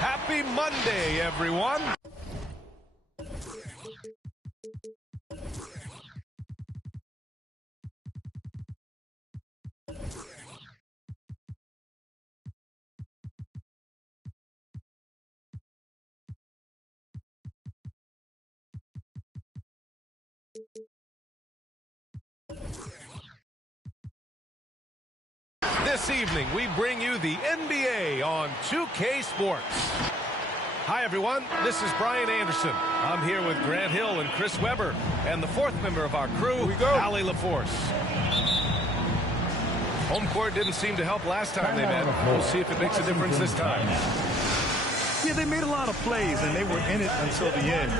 Happy Monday, everyone. This evening, we bring you the NBA on 2K Sports. Hi, everyone. This is Brian Anderson. I'm here with Grant Hill and Chris Webber, and the fourth member of our crew, Ali LaForce. Home court didn't seem to help last time they met. We'll see if it makes a difference this time. Yeah, they made a lot of plays, and they were in it until the end.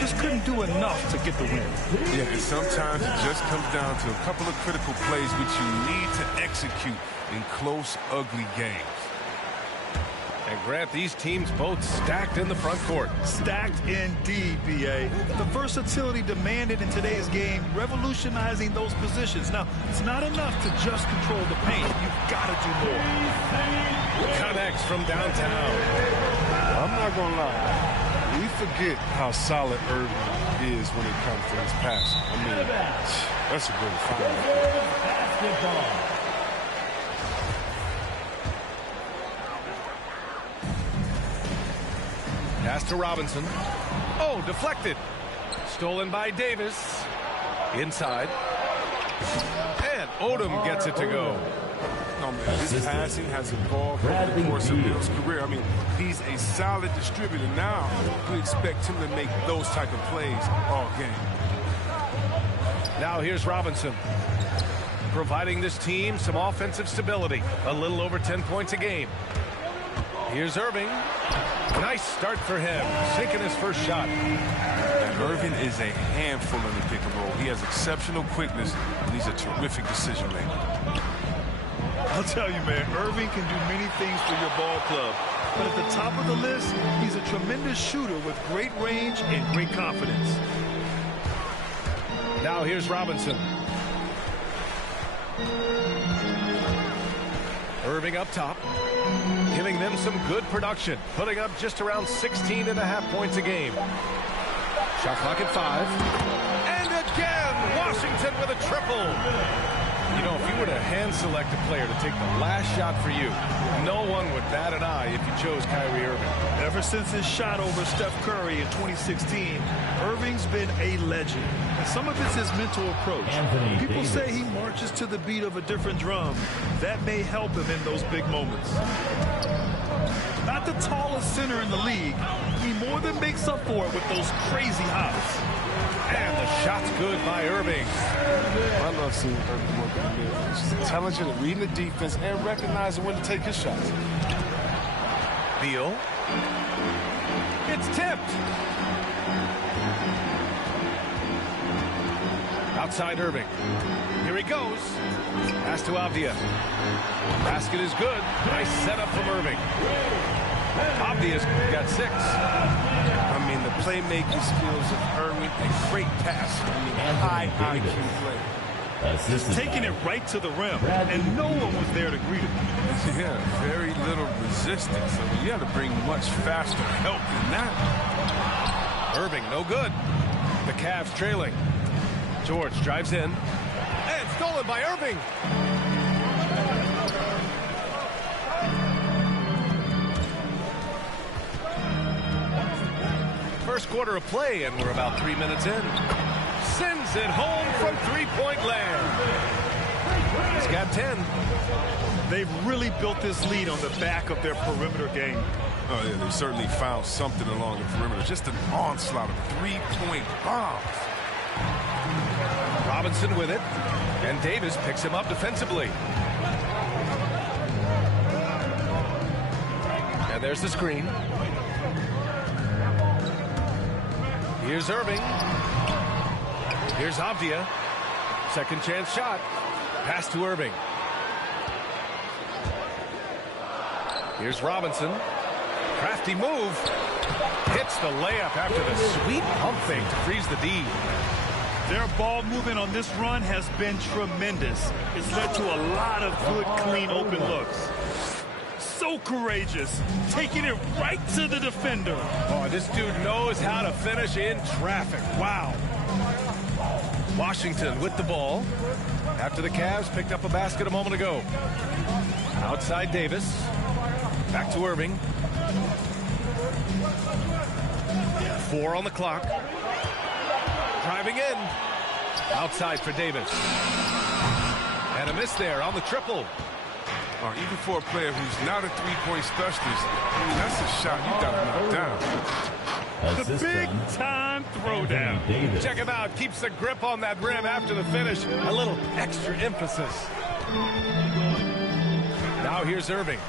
Just couldn't do enough to get the win. Yeah, and sometimes it just comes down to a couple of critical plays which you need to execute in close, ugly games. And Grant, these teams both stacked in the front court. Stacked indeed, B.A. The versatility demanded in today's game, revolutionizing those positions. Now, it's not enough to just control the paint. You've got to do more. Connects from downtown. I'm not going to lie. We forget how solid Irving is when it comes to his passing. I mean, that's a good find. Pass to Robinson. Oh, deflected. Stolen by Davis. Inside. And Odom gets it to go. No, man, his passing has evolved over the course of his career. I mean, he's a solid distributor. Now, we expect him to make those type of plays all game. Now here's Robinson, providing this team some offensive stability. A little over 10 points a game. Here's Irving. Nice start for him, sinking his first shot. And Irving is a handful in the pick and roll. He has exceptional quickness, and he's a terrific decision maker. I'll tell you, man, Irving can do many things for your ball club. But at the top of the list, he's a tremendous shooter with great range and great confidence. Now here's Robinson. Irving up top, giving them some good production, putting up just around 16.5 points a game. Shot clock at 5. And again, Washington with a triple. You know, if you were to hand select a player to take the last shot for you, no one would bat an eye if you chose Kyrie Irving. Ever since his shot over Steph Curry in 2016, Irving's been a legend. And some of it's his mental approach. People say he marches to the beat of a different drum. That may help him in those big moments. Not the tallest center in the league, he more than makes up for it with those crazy hops. And the shot's good by Irving. I love seeing Irving work in the middle. He's intelligent at reading the defense and recognizing when to take his shots. Beal. It's tipped. Outside Irving. Here he goes. Pass to Avdia. Basket is good. Nice setup from Irving. Avdia's got 6. I mean, the playmaking skills of Irving, a great pass. I mean, high IQ play. Taking it right to the rim, and no one was there to greet him. Yeah, very little resistance. I mean, you have to bring much faster help than that. Irving, no good. The Cavs trailing. George drives in. And stolen by Irving. First quarter of play, and we're about 3 minutes in. Sends it home from three-point land. He's got 10. They've really built this lead on the back of their perimeter game. Oh, yeah, they certainly found something along the perimeter. Just an onslaught of three-point bombs. Robinson with it, and Davis picks him up defensively. And there's the screen. Here's Irving. Here's Avdia. Second chance shot. Pass to Irving. Here's Robinson. Crafty move. Hits the layup after the sweet pump fake to freeze the D. Their ball movement on this run has been tremendous. It's led to a lot of good, clean, open looks. So courageous, taking it right to the defender. Oh, this dude knows how to finish in traffic. Wow. Washington with the ball. After the Cavs picked up a basket a moment ago. Outside Davis. Back to Irving. 4 on the clock. Driving in. Outside for Davis. And a miss there on the triple. Even for a player who's not a three-point specialist, I mean, that's a shot you got to knock down. The big-time throwdown. Check him out. Keeps the grip on that rim after the finish. A little extra emphasis. Now here's Irving.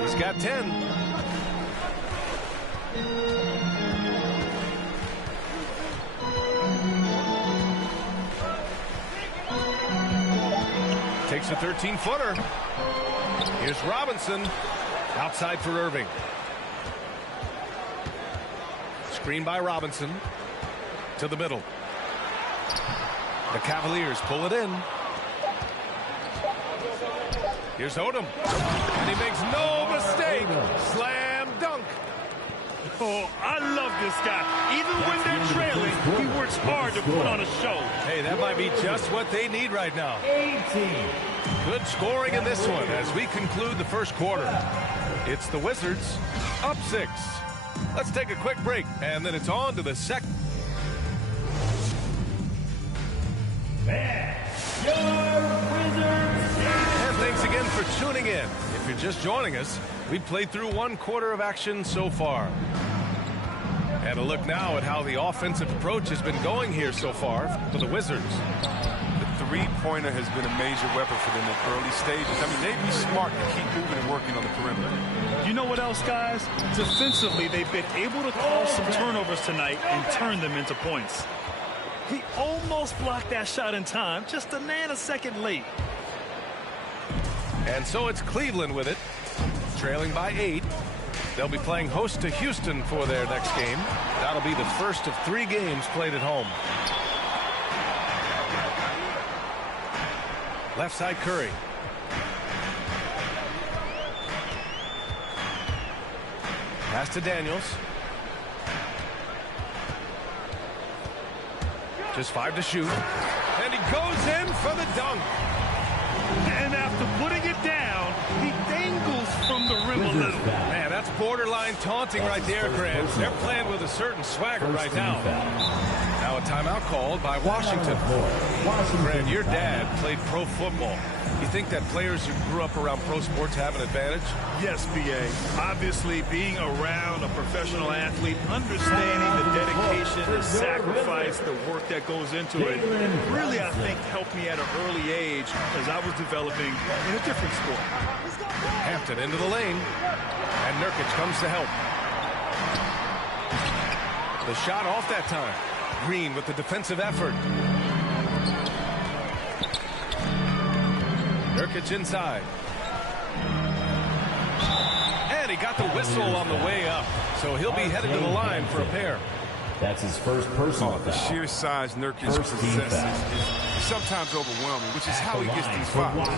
He's got 10. Takes a 13-footer. Here's Robinson. Outside for Irving. Screen by Robinson. To the middle. The Cavaliers pull it in. Here's Odom. And he makes no mistake. Slam dunk. Oh, I love this guy. Even when they're trailing, he works hard to put on a show. Hey, that might be just what they need right now. 18. Good scoring in this one as we conclude the first quarter. It's the Wizards up 6. Let's take a quick break, and then it's on to the second. And thanks again for tuning in. If you're just joining us, we've played through 1 quarter of action so far. And a look now at how the offensive approach has been going here so far for the Wizards. The three-pointer has been a major weapon for them in early stages. I mean, they'd be smart to keep moving and working on the perimeter. You know what else, guys? Defensively, they've been able to cause some turnovers tonight and turn them into points. He almost blocked that shot in time, just a nanosecond late. And so it's Cleveland with it, trailing by 8. They'll be playing host to Houston for their next game. That'll be the first of 3 games played at home. Left side Curry. Pass to Daniels. Just 5 to shoot. And he goes in for the dunk. And after putting it down, he dangles from the rim a little. Man, that's borderline taunting right there, Grant. They're playing with a certain swagger right now. Now a timeout called by Washington. Grant, your dad played pro football. You think that players who grew up around pro sports have an advantage? Yes, B.A. Obviously, being around a professional athlete, understanding the dedication, the sacrifice, the work that goes into it, really, I think, helped me at an early age as I was developing in a different sport. Hampton into the lane, and Nurkic comes to help. The shot off that time. Green with the defensive effort. Nurkic inside. And he got the whistle on the way up. So he'll be headed to the line for a pair. That's his first personal The foul. sheer size Nurkic possesses is sometimes overwhelming, which is how he gets these fouls.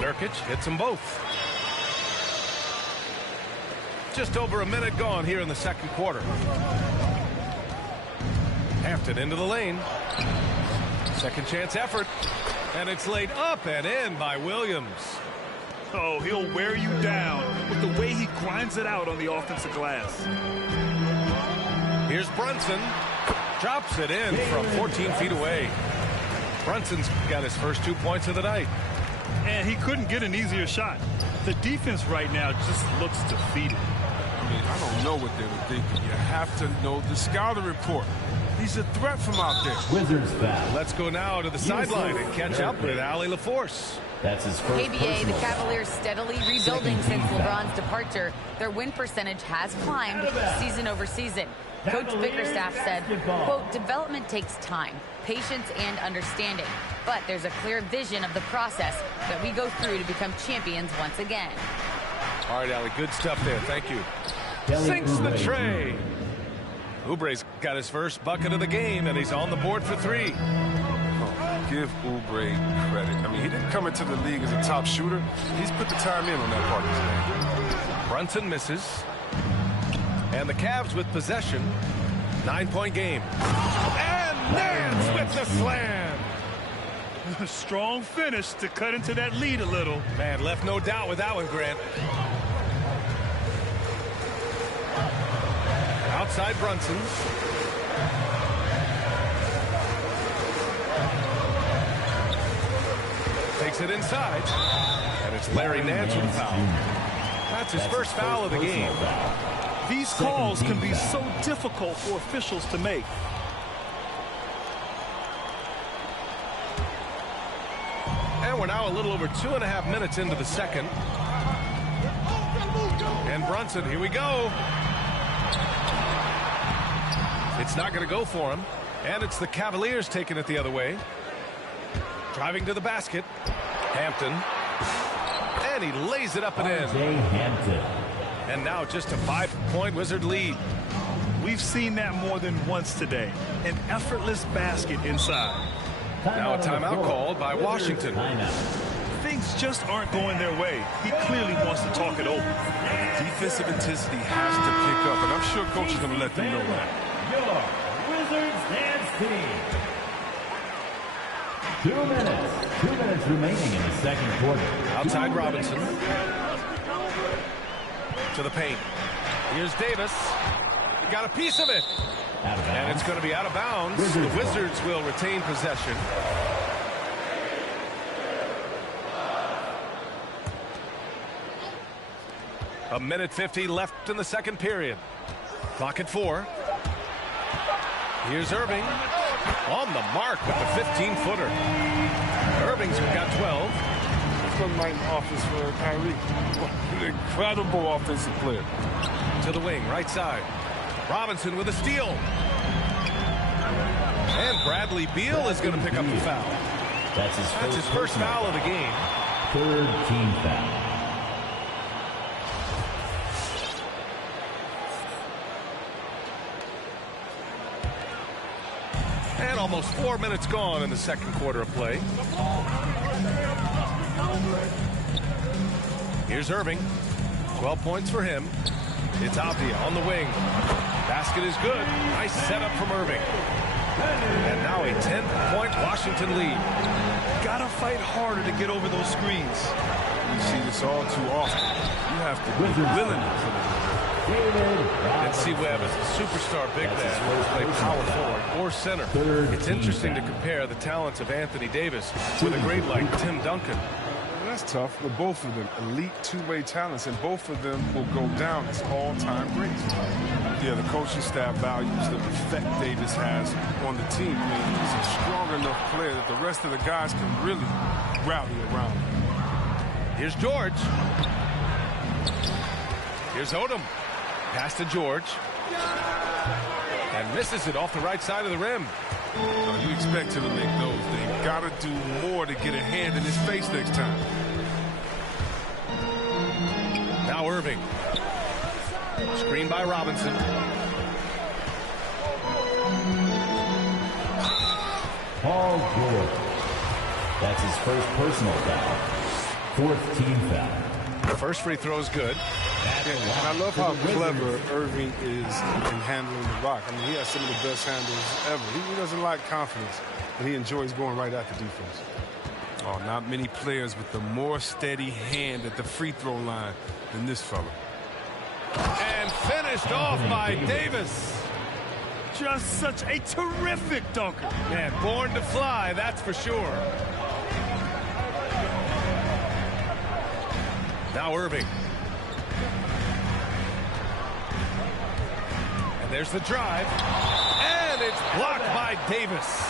Nurkic hits them both. Just over a minute gone here in the second quarter. Hampton into the lane. Second chance effort. And it's laid up and in by Williams. Oh, he'll wear you down with the way he grinds it out on the offensive glass. Here's Brunson. Drops it in from 14 feet away. Brunson's got his first 2 points of the night. And he couldn't get an easier shot. The defense right now just looks defeated. I mean, I don't know what they were thinking. You have to know the scouting report. He's a threat from out there. Wizards foul. Let's go now to the sideline and catch up with Ali LaForce. That's his first KBA, personal. the Cavaliers steadily rebuilding since LeBron's departure. Their win percentage has climbed season over season. Coach Bickerstaff said, quote, development takes time, patience, and understanding. But there's a clear vision of the process that we go through to become champions once again. All right, Ali, good stuff there. Thank you. Kelly Sinks the Oubre. tray. Oubre's got his first bucket of the game, and he's on the board for 3. Give Oubre credit. I mean, he didn't come into the league as a top shooter. He's put the time in on that part of his game. Brunson misses. And the Cavs with possession. 9-point game. And Nance with the slam. Strong finish to cut into that lead a little. Man, left no doubt with that one, Grant. Outside Brunson. Takes it inside. And it's Larry Nance with a foul. That's his first foul of the game. These calls can be so difficult for officials to make. And we're now a little over 2.5 minutes into the second. And Brunson, here we go. It's not going to go for him. And it's the Cavaliers taking it the other way. Driving to the basket. Hampton. And he lays it up and in. Hampton. And now just a 5-point Wizard lead. We've seen that more than once today. An effortless basket inside. Now a timeout called by Washington. Things just aren't going their way. He clearly wants to talk it over. Defensive intensity has to pick up, and I'm sure coach is going to let them know that. Your Wizards dance team. 2 minutes. 2 minutes remaining in the second quarter. Outside Robinson. To the paint. Here's Davis. He got a piece of it. Out of bounds. And it's going to be out of bounds. Wizards The Wizards will retain possession. A minute 50 left in the second period. Clock at 4. Here's Irving. On the mark with the 15-footer. Irving's got 12. It's looking like an offense for Kyrie. What an incredible offensive player. To the wing, right side. Robinson with a steal. And Bradley Beal is going to pick up the foul. That's his first foul of the game. Third team foul. And almost 4 minutes gone in the second quarter of play. Here's Irving. 12 points for him. It's Avdia on the wing. Basket is good. Nice setup from Irving. And now a 10-point Washington lead. Gotta fight harder to get over those screens. We see this all too often. You have to be willing to. And C. Webb is a superstar big man who play power forward or center. It's interesting to compare the talents of Anthony Davis with a great like Tim Duncan. That's tough, but both of them elite two-way talents, and both of them will go down as all-time greats. Yeah, the coaching staff values the effect Davis has on the team. I mean, he's a strong enough player that the rest of the guys can really rally around him. Here's George. Here's Odom. Pass to George. And misses it off the right side of the rim. You expect him to make those. They got to do more to get a hand in his face next time. Now Irving. Screen by Robinson. Paul George. That's his first personal foul. Fourth team foul. First free throw is good. And I love how clever Irving is in handling the rock. I mean, he has some of the best handles ever. He doesn't lack confidence, and he enjoys going right at the defense. Oh, not many players with the more steady hand at the free throw line than this fella. And finished off by Davis. Just such a terrific dunker. Man, born to fly, that's for sure. Now Irving. And there's the drive. And And it's blocked by Davis.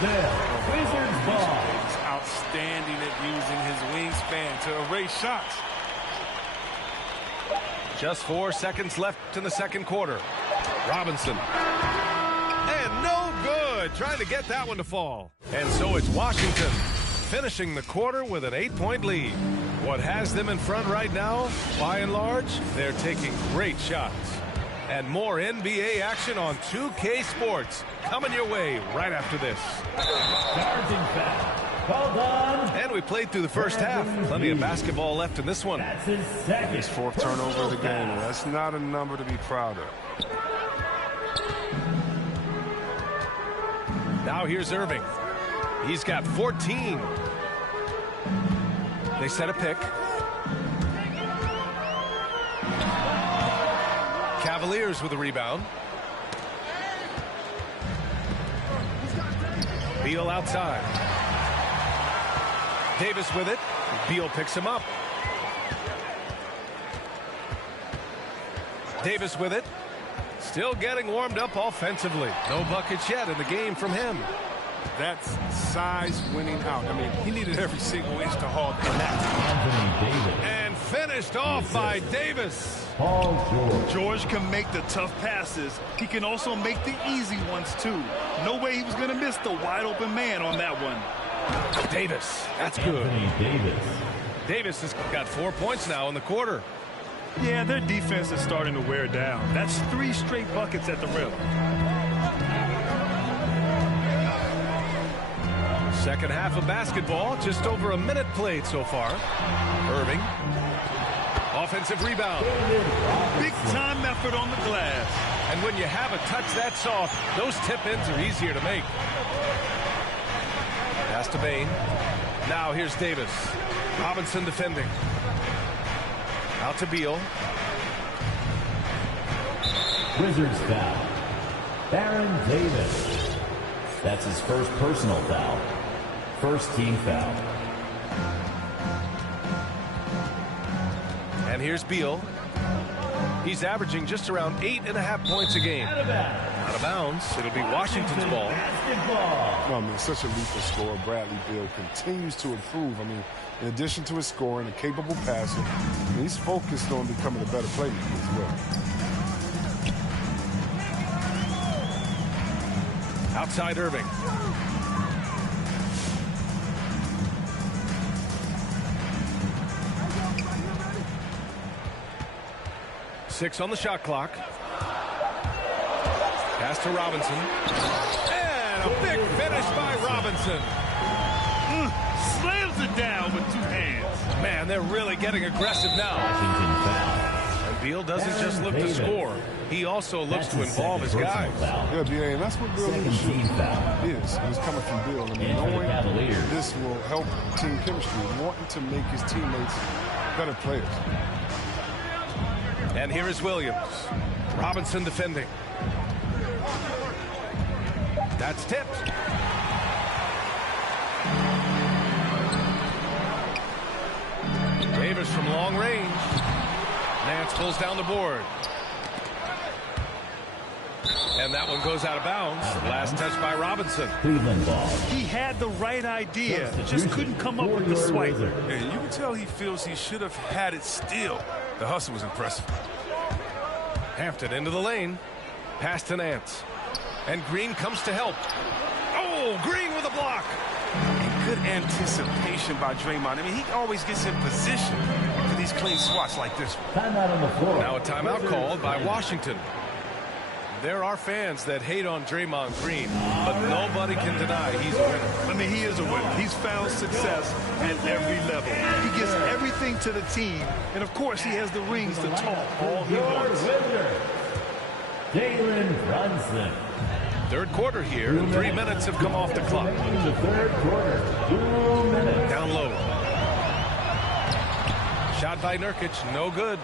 Wizards ball. He's outstanding at using his wingspan to erase shots. Just 4 seconds left in the second quarter. Robinson. And no good. Trying to get that one to fall. And so it's Washington finishing the quarter with an 8-point lead. What has them in front right now, by and large, they're taking great shots. And more NBA action on 2K Sports coming your way right after this. Well done. And we played through the first half. Plenty of basketball left in this one. That's his second. His 4th turnover of the game. That's not a number to be proud of. Now here's Irving. He's got 14. They set a pick. Cavaliers with a rebound. Beal outside. Davis with it. Beal picks him up. Davis with it. Still getting warmed up offensively. No buckets yet in the game from him. That's size winning out. I mean, he needed every single inch to haul that. Anthony Davis. And finished off by Davis. Paul George. George can make the tough passes. He can also make the easy ones, too. No way he was going to miss the wide-open man on that one. Davis. That's good. Anthony Davis. Davis has got 4 points now in the quarter. Yeah, their defense is starting to wear down. That's 3 straight buckets at the rim. Second half of basketball, just over a minute played so far. Irving. Offensive rebound. Big-time effort on the glass. And when you have a touch that soft, those tip-ins are easier to make. Pass to Bain. Now here's Davis. Robinson defending. Out to Beal. Wizards foul. Baron Davis. That's his first personal foul. First team foul. And here's Beal. He's averaging just around 8.5 points a game. Out of bounds. It'll be Washington's ball. No, I mean, such a lethal scorer. Bradley Beal continues to improve. I mean, in addition to his scoring, a capable passer, he's focused on becoming a better playmaker as well. Outside Irving. Six on the shot clock. Pass to Robinson. And a big finish by Robinson. Slams it down with 2 hands. Man, they're really getting aggressive now. Washington foul. And Beal doesn't just look to score. He also looks to involve his guys. Yeah, BA, and that's what Beal Second team foul. is. And it's coming from Beal. I mean, And for the knowing Cavaliers. this will help team chemistry, wanting to make his teammates better players. And here is Williams. Robinson defending. That's tipped. Davis from long range. Nance pulls down the board. And that one goes out of bounds. Last touch by Robinson. Cleveland ball. He had the right idea, just couldn't come up with the swipe. And you can tell he feels he should have had it still. The hustle was impressive. Hampton into the lane. Pass to Nance. And Green comes to help. Oh, Green with a block. And good anticipation by Draymond. I mean, he always gets in position for these clean swats like this one. Timeout on the floor. Now a timeout called by Washington. There are fans that hate on Draymond Green, but nobody can deny he's a winner. I mean, he is a winner. He's found success at every level. He gives everything to the team, and of course, he has the rings to talk all he wants. Jalen Brunson. Third quarter here, and 3 minutes have come off the clock. The third quarter. 2 minutes. Down low. Shot by Nurkic, no good.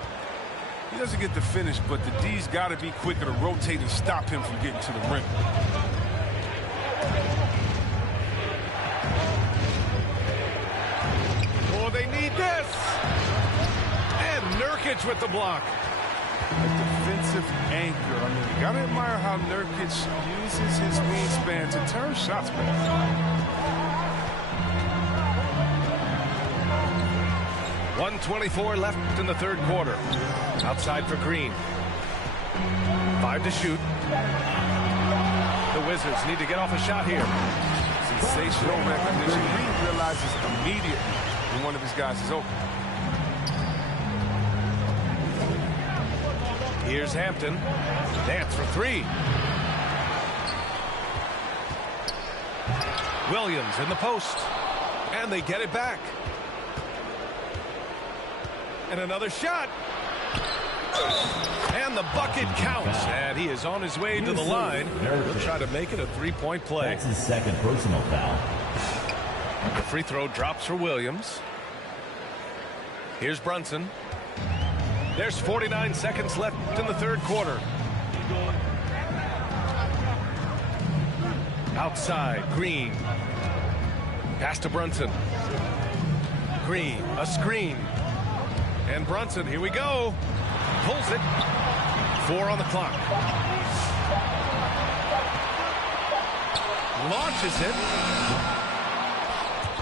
He doesn't get the finish, but the D's got to be quicker to rotate and stop him from getting to the rim. Oh, they need this. And Nurkic with the block. A defensive defensive anchor. I mean, you got to admire how Nurkic uses his wingspan to turn shots back. 1:24 left in the third quarter. Outside for Green. 5 to shoot. The Wizards need to get off a shot here. Sensational recognition. Green realizes immediately when one of his guys is open. Here's Hampton. Dance for 3. Williams in the post. And they get it back. And another shot. And the bucket counts. And he is on his way to the line. He'll try to make it a 3-point play. That's his second personal foul. The free throw drops for Williams. Here's Brunson. There's 49 seconds left in the third quarter. Outside, Green. Pass to Brunson. Green, a screen. And Brunson, here we go. Pulls it. 4 on the clock. Launches it.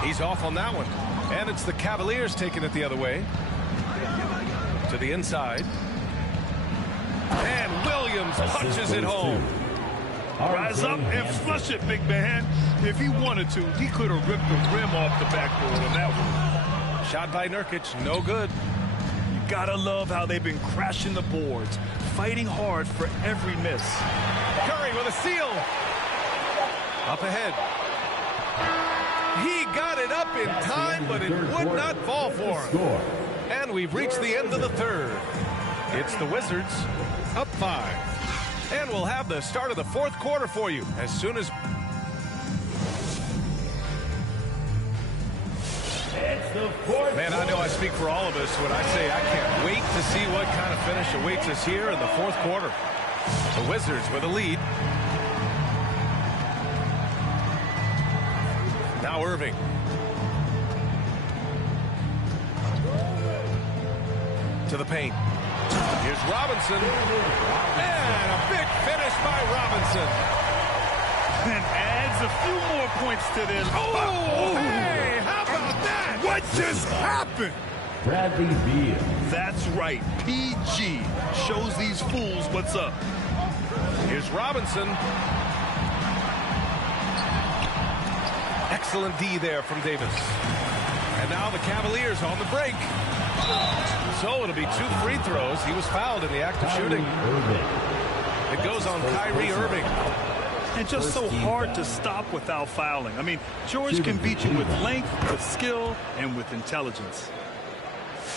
He's off on that one. And it's the Cavaliers taking it the other way. To the inside. And Williams punches it home. Rise up and flush it, big man. If he wanted to, he could have ripped the rim off the backboard on that one. Shot by Nurkic, no good. You gotta love how they've been crashing the boards, fighting hard for every miss. Curry with a steal. Up ahead. He got it up in time, but it would not fall for him. And we've reached the end of the third. It's the Wizards up 5. And we'll have the start of the fourth quarter for you as soon as... Man, I know I speak for all of us when I say I can't wait to see what kind of finish awaits us here in the fourth quarter. The Wizards with a lead. Now Irving. To the paint. Here's Robinson. And a big finish by Robinson. And adds a few more points to this. Oh, hey, how about that? What just happened? Bradley Beal. That's right. PG shows these fools what's up. Here's Robinson. Excellent D there from Davis. And now the Cavaliers on the break. So it'll be 2 free throws. He was fouled in the act of shooting. It goes on Kyrie Irving. And just so hard to stop without fouling. I mean, George can beat you with length, with skill, and with intelligence.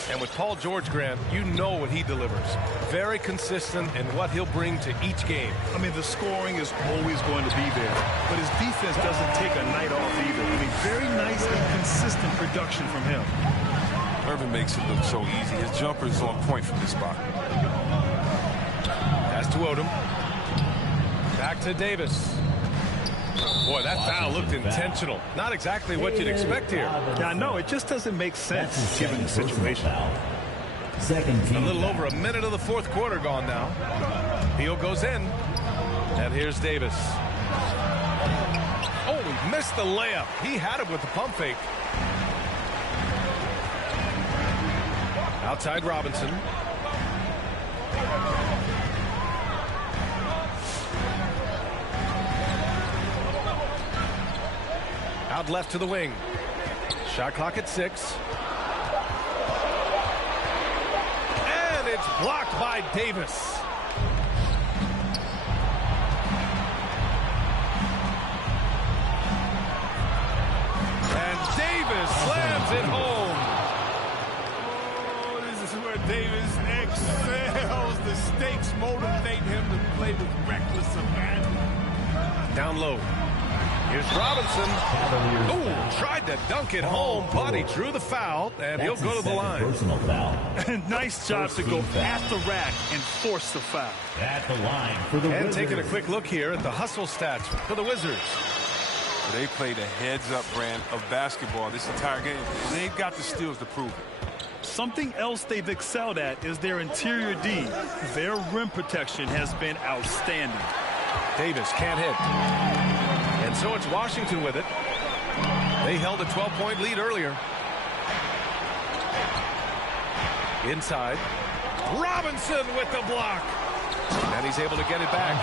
And with Paul George, Grant, you know what he delivers. Very consistent in what he'll bring to each game. I mean, the scoring is always going to be there, but his defense doesn't take a night off either. I mean, very nice and consistent production from him. Irving makes it look so easy. His jumper is on point from this spot. Pass to Odom. Back to Davis. Boy, that foul looked intentional. Not exactly what you'd expect here. Yeah, I know. It just doesn't make sense given the situation. Second team. A little over a minute of the fourth quarter gone now. Beal goes in. And here's Davis. Oh, he missed the layup. He had it with the pump fake. Outside Robinson. Out left to the wing. Shot clock at 6. And it's blocked by Davis. And Davis slams it home. Oh, this is where Davis excels. The stakes motivate him to play with reckless abandon. Down low. Here's Robinson. Oh, tried to dunk it home, but he drew the foul, and he'll go to the line. Personal foul. And nice job to go at the rack and force the foul. At the line for the And Wizards. taking a quick look here at the hustle stats for the Wizards. They played a heads-up brand of basketball this entire game. They've got the steals to prove it. Something else they've excelled at is their interior D. Their rim protection has been outstanding. Davis can't hit. And so it's Washington with it. They held a 12-point lead earlier. Inside. Robinson with the block. And he's able to get it back.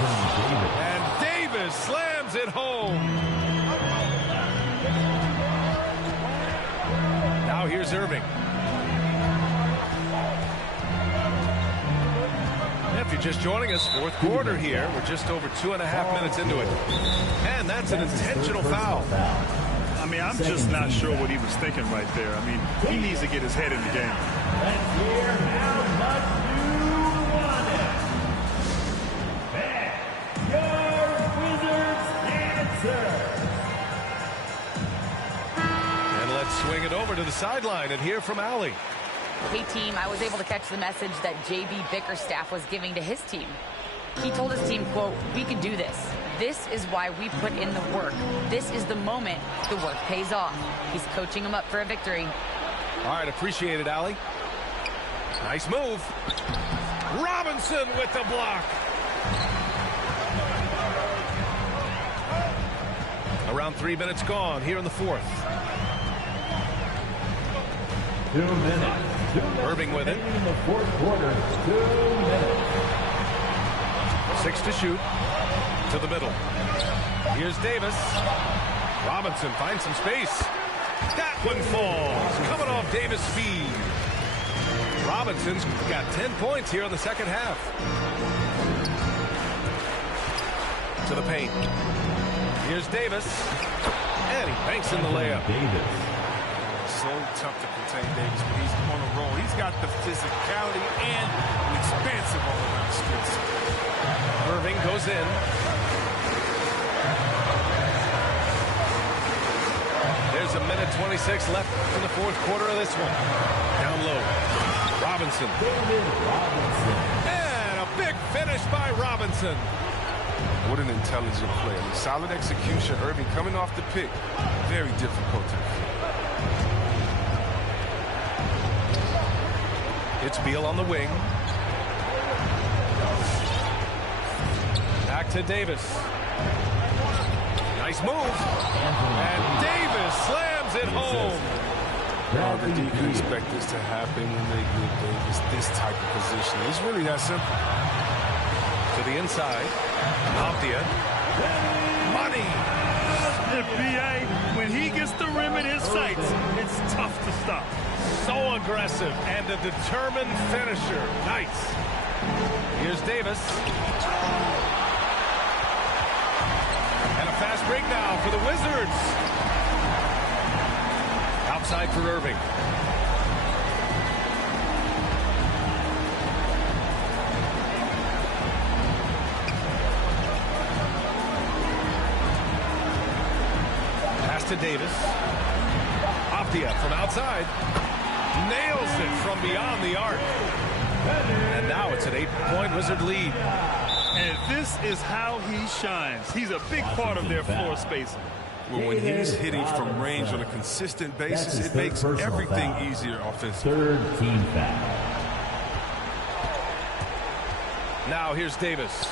And Davis slams it home. Now here's Irving. If you're just joining us, fourth quarter here. We're just over 2.5 minutes into it. And that's an intentional foul. I mean, I'm just not sure what he was thinking right there. I mean, he needs to get his head in the game. Let's hear how much you want it. And your Wizards answer. And let's swing it over to the sideline and hear from Allie. Hey, team, I was able to catch the message that J.B. Bickerstaff was giving to his team. He told his team, quote, "We can do this. This is why we put in the work. This is the moment the work pays off." He's coaching them up for a victory. All right, appreciate it, Allie. Nice move. Robinson with the block. Around 3 minutes gone here in the fourth. 2 minutes. Irving with it. In the fourth quarter, 2 minutes. 6 to shoot. To the middle. Here's Davis. Robinson finds some space. That one falls. Coming off Davis' feed. Robinson's got 10 points here in the second half. To the paint. Here's Davis. And he banks in the layup. Davis. So tough to contain Davis when he's on a roll. He's got the physicality and an expansive all-around skills. Irving goes in. There's a minute 26 left in the fourth quarter of this one. Down low. Robinson. And a big finish by Robinson. What an intelligent play. I mean, solid execution. Irving coming off the pick. Very difficult to defend. It's Beal on the wing. Back to Davis. Nice move. And Davis slams it home. You can expect this to happen when they give Davis this type of position. It's really that simple. To the inside. Optia. Money. If B.A., when he gets the rim in his sights, it's tough to stop. So aggressive and a determined finisher. Nice. Here's Davis. And a fast break now for the Wizards. Outside for Irving. Pass to Davis. Optia from outside. Nails it from beyond the arc. And now it's an 8-point Wizard lead. And this is how he shines. He's a big part of their floor spacing. Well, when he's hitting from range on a consistent basis, it makes everything easier offensively. Third team foul. Now here's Davis.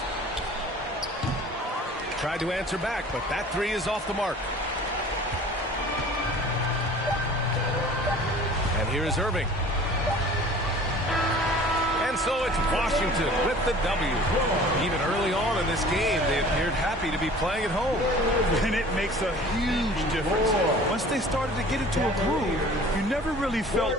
Tried to answer back, but that three is off the mark. And here is Irving. And so it's Washington with the W. Even early on in this game, they appeared happy to be playing at home. And it makes a huge difference. Once they started to get into a groove, you never really felt